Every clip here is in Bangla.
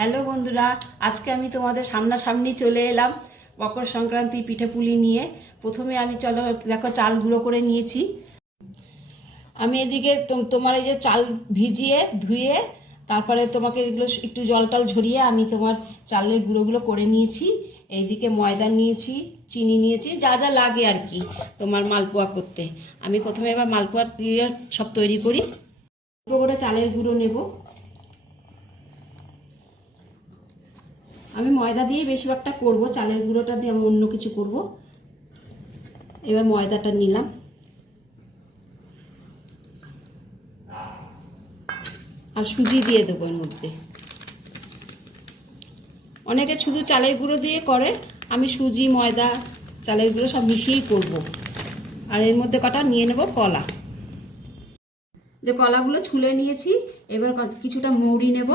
হ্যালো বন্ধুরা, আজকে আমি তোমাদের সামনাসামনি চলে এলাম মকর সংক্রান্তি পিঠেপুলি নিয়ে। প্রথমে আমি দেখো চাল গুঁড়ো করে নিয়েছি। আমি এদিকে তোমার এই যে চাল ভিজিয়ে ধুয়ে তারপরে তোমাকে এগুলো একটু জল টল ঝরিয়ে আমি তোমার চালের গুঁড়োগুলো করে নিয়েছি। এইদিকে ময়দা নিয়েছি, চিনি নিয়েছি, যা যা লাগে আর কি তোমার মালপোয়া করতে। আমি প্রথমে এবার মালপোয়া সব তৈরি করি। অল্প করে চালের গুঁড়ো নেব। আমি ময়দা দিয়ে বেশিরভাগটা করব, চালের গুঁড়োটা দিয়ে আমি অন্য কিছু করব। এবার ময়দাটা নিলাম, আর সুজি দিয়ে দেবো এর মধ্যে। অনেকে শুধু চালের গুঁড়ো দিয়ে করে, আমি সুজি ময়দা চালের গুঁড়ো সব মিশিয়েই করব। আর এর মধ্যে কটা নিয়ে নেব কলা। যে কলাগুলো ছুলে নিয়েছি, এবার কিছুটা মৌরি নেব,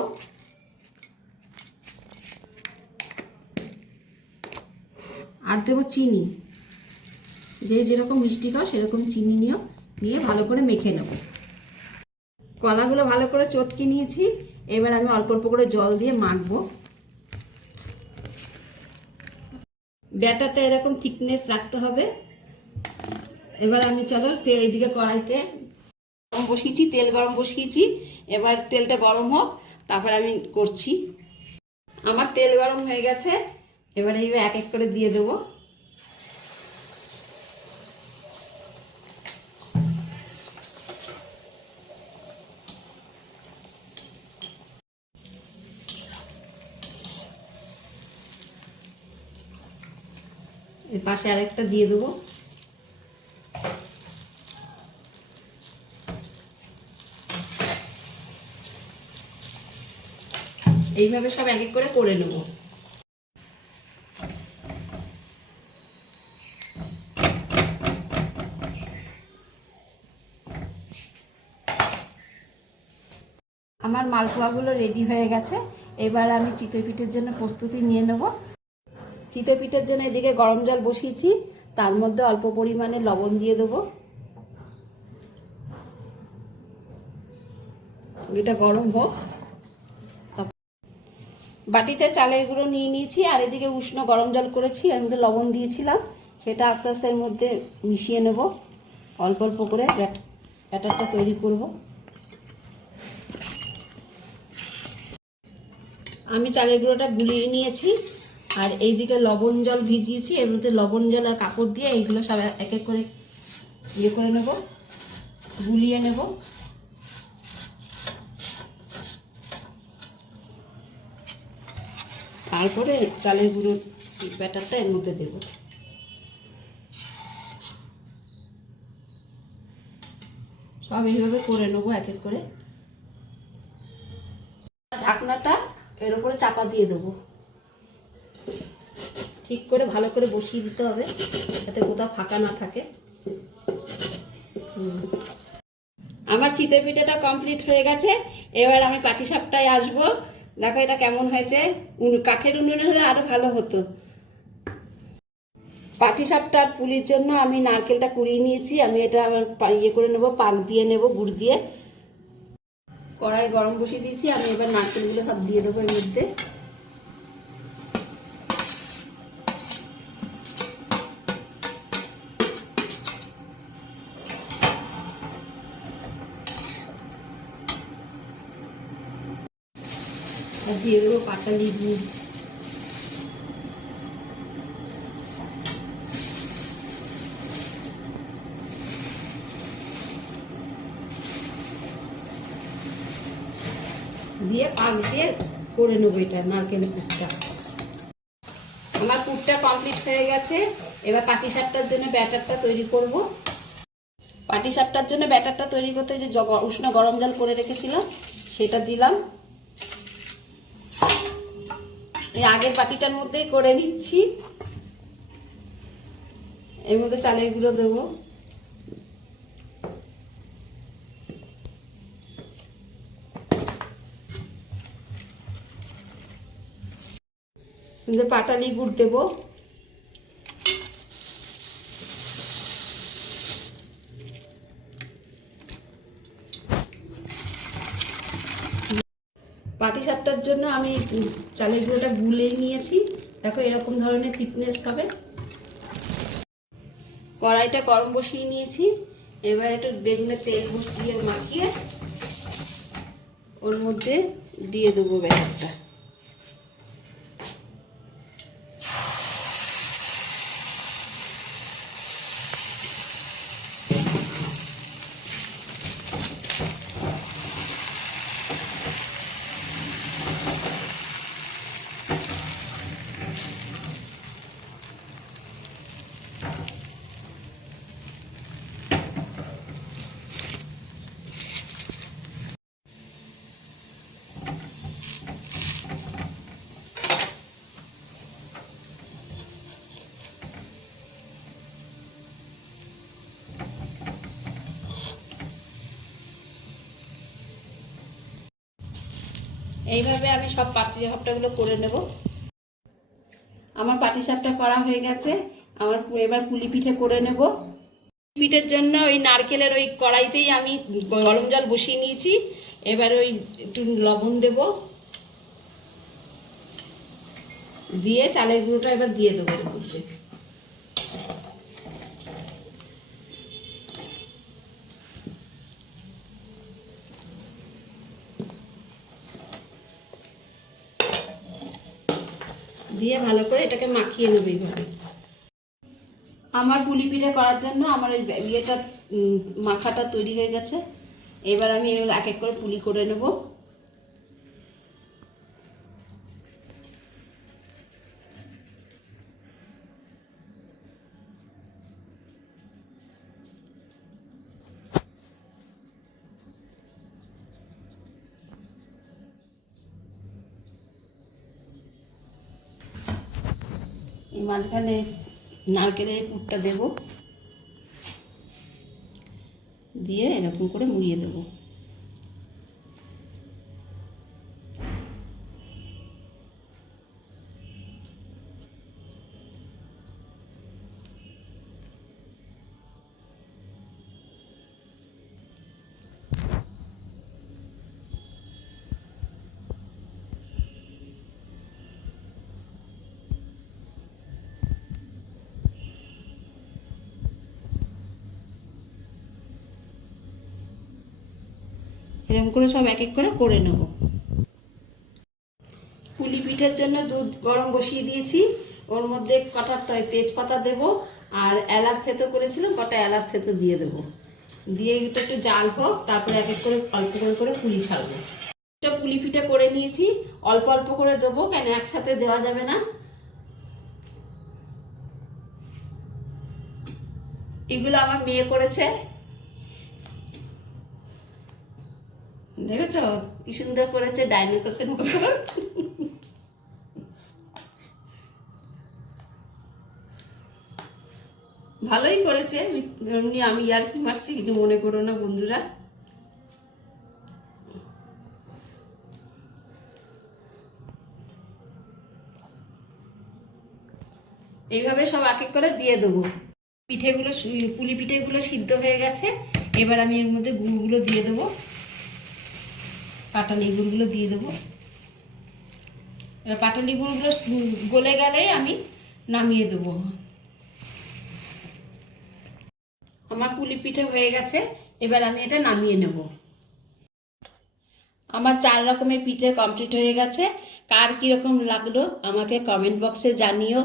আর দেবো চিনি। যে যেরকম মিষ্টি খাও সেরকম চিনি নিয়ে ভালো করে মেখে নেব। কলাগুলো ভালো করে চটকে নিয়েছি, এবার আমি অল্প অল্প করে জল দিয়ে মাখবো। ব্যাটারটা এরকম থিকনেস রাখতে হবে। এবার আমি চলো এইদিকে কড়াইতে গরম বসিয়েছি, তেল গরম বসিয়েছি। এবার তেলটা গরম হোক, তারপর আমি করছি। আমার তেল গরম হয়ে গেছে, এবার এইবার এক এক করে দিয়ে দেবো। এর পাশে আরেকটা দিয়ে দেবো। এইভাবে সব এক এক করে নেব। আমার মালপোয়াগুলো রেডি হয়ে গেছে। এবার আমি চিতই পিঠের জন্য প্রস্তুতি নিয়ে নেব। চিতই পিঠের জন্য এদিকে গরম জল বসিয়েছি, তার মধ্যে অল্প পরিমাণে লবণ দিয়ে দেবো। এটা গরম হোক। বাটিতে চালের গুঁড়ো নিয়ে নিয়েছি, আর এদিকে উষ্ণ গরম জল করেছি, এর মধ্যে লবণ দিয়েছিলাম। সেটা আস্তে আস্তে এর মধ্যে মিশিয়ে নেব, অল্প অল্প করে ব্যাটারটা তৈরি করব। আমি চালের গুঁড়োটা গুলিয়ে নিয়েছি, আর এইদিকে লবণ জল ভিজিয়েছি, এর মধ্যে লবণ জল আর কাপড় দিয়ে এইগুলো সব এক এক করে ইয়ে করে নেব, গুলিয়ে নেব। তারপরে চালের গুঁড়োর ব্যাটারটা এর মধ্যে দেব। সব এইভাবে করে নেবো এক এক করে। ঢাকনাটা এর উপরে চাপা দিয়ে দেবো। ঠিক করে ভালো করে বসিয়ে দিতে হবে, যাতে কোথাও ফাঁকা না থাকে। আমার চিতই পিঠাটা কমপ্লিট হয়ে গেছে। এবার আমি পাটিসাপটায় আসবো। দেখো এটা কেমন হয়েছে। কাঠের উনুনে হলে আরো ভালো হতো। পাটিসাপটার পুলির জন্য আমি নারকেলটা কুড়িয়ে নিয়েছি। আমি এটা আমার ইয়ে করে নেবো, পাক দিয়ে নেব গুড় দিয়ে। কড়াই গরম বসিয়ে দিয়েছি, আমি এবার নারকেলগুলো সব দিয়ে দেবো এর মধ্যে। আর দিয়ে দেবো পাটালি গুড়। দিয়ে পাক দিয়ে করে নেবো এটা নারকেলের পুরটা। আমার পুরটা কমপ্লিট হয়ে গেছে। এবার পাটিসাপটার জন্য ব্যাটারটা তৈরি করব। পাটিসাপটার জন্য ব্যাটারটা তৈরি করতে যে উষ্ণ গরম জল করে রেখেছিলাম সেটা দিলাম। এই আগের বাটিটার মধ্যেই করে নিচ্ছি। এর মধ্যে চালের গুঁড়ো দেবো, পাটালি গুড় দেবো, পাটিসাপটার জন্য আমি চালের গুঁড়োটা গুলে নিয়েছি। দেখো এরকম ধরনের থিকনেস হবে। কড়াইটা গরম বসিয়ে নিয়েছি। এবার একটু বেগুনের তেল দিয়ে মাখিয়ে ওর মধ্যে দিয়ে দেবো ব্যাটারটা। এইভাবে আমি সব পাটিসাপটাগুলো করে নেব। আমার পাটিসাপটা করা হয়ে গেছে। আমার এবার পুলি পিঠে করে নেব। পিঠের জন্য ওই নারকেলের ওই কড়াইতেই আমি গরম জল বসিয়ে নিয়েছি। এবার ওই একটু লবণ দেব, দিয়ে চালের গুঁড়োটা এবার দিয়ে দেবো এর মধ্যে। দিয়ে ভালো করে এটাকে মাখিয়ে নেব এইভাবে। আমার পুলি পিঠে করার জন্য আমার ওই ইয়েটা মাখাটা তৈরি হয়ে গেছে। এবার আমি এগুলো এক এক করে পুলি করে নেব। এই মাঝখানে নারকেলের পুরটা দেব, দিয়ে এরকম করে মুড়িয়ে দেবো। এরকম করে সব এক এক করে নেব। পুলি পিঠের জন্য দুধ গরম বসিয়ে দিয়েছি। ওর মধ্যে কটা তেজপাতা দেব, আর এলাচ থেতো করেছিলাম, কটা এলাচ থেতো দিয়ে দেবো। দিয়ে এটা একটু জাল হোক, তারপরে এক এক করে অল্প করে পুলি ছাড়বো। এটা পুলি পিঠে করে নিয়েছি, অল্প অল্প করে দেবো, কেন একসাথে দেওয়া যাবে না। এগুলো আমার মেয়ে করেছে, দেখেছ কি সুন্দর করেছে, ডাইনোসরের মতো। ভালোই করেছে। এমনি আমি আর কি মারছি, কিছু মনে করো না বন্ধুরা। এইভাবে সব এক এক করে দিয়ে দেবো। পিঠেগুলো পুলি পিঠেগুলো সিদ্ধ হয়ে গেছে। এবার আমি এর মধ্যে গুড়গুলো দিয়ে দেবো, পাটালি গুড়গুলো দিয়ে দেবো। এবার পাটালি গুড়গুলো গলে গেলেই আমি নামিয়ে দেবো। আমার পুলি পিঠে হয়ে গেছে, এবার আমি এটা নামিয়ে নেব। আমার 4 রকমের পিঠে কমপ্লিট হয়ে গেছে। কার কীরকম লাগলো আমাকে কমেন্ট বক্সে জানিও।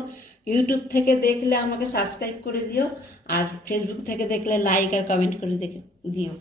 ইউটিউব থেকে দেখলে আমাকে সাবস্ক্রাইব করে দিও, আর ফেসবুক থেকে দেখলে লাইক আর কমেন্ট করে দিও।